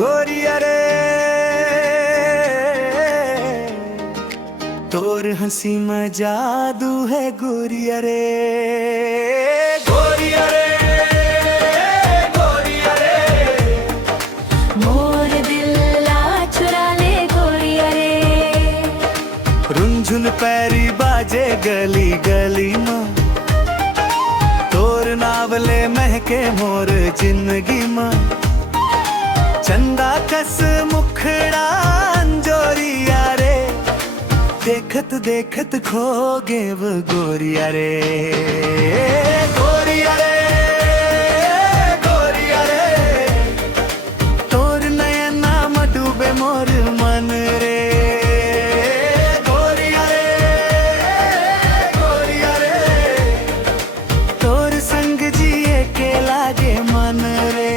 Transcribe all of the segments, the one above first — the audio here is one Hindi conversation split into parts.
गोरिया रे तोर हंसी में जादू है गोरिया रे गोरिया रे गोरिया रे मोर दिल ला चुरा ले गोरिया रे रुंझुन पैरी बाजे गली गली में तोर नावले महके मोर जिंदगी में चंदा कस मुखड़ा अंजोरिया रे देखत देखत खो गे वो गोरिया रे गोरिया रे गोरिया रे तोर नयना में डूबे मोर मन रे गोरिया रे गोरिया रे तोर संग जिए के लागे मन रे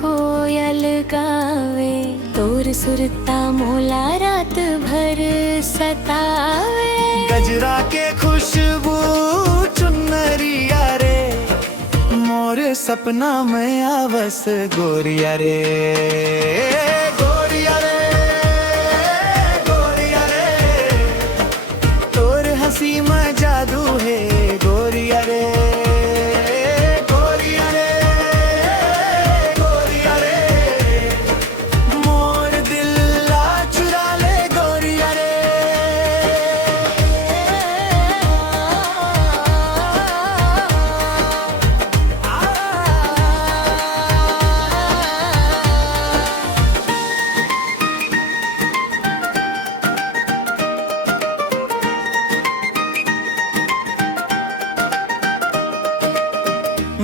कोयल गावे तोर सुरता मोला रात भर सतावे गजरा के खुशबू चुनरिया रे मोर सपना में आवस गोरिया रे गोरिया रे गोरिया रे तोर हंसी में जादू है गोरिया रे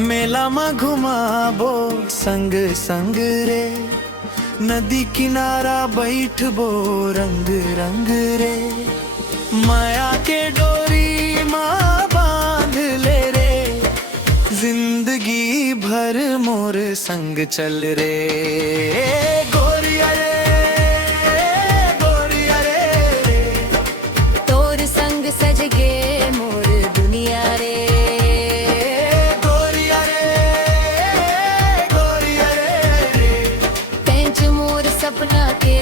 मेला में घुमाबो संग संग रे नदी किनारा बैठबो रंग रंग रे माया के डोरी माँ बांध ले रे जिंदगी भर मोर संग चल रे गोरिया रे गोरिया रे तोर संग सज गे मोर दुनिया रे सपना के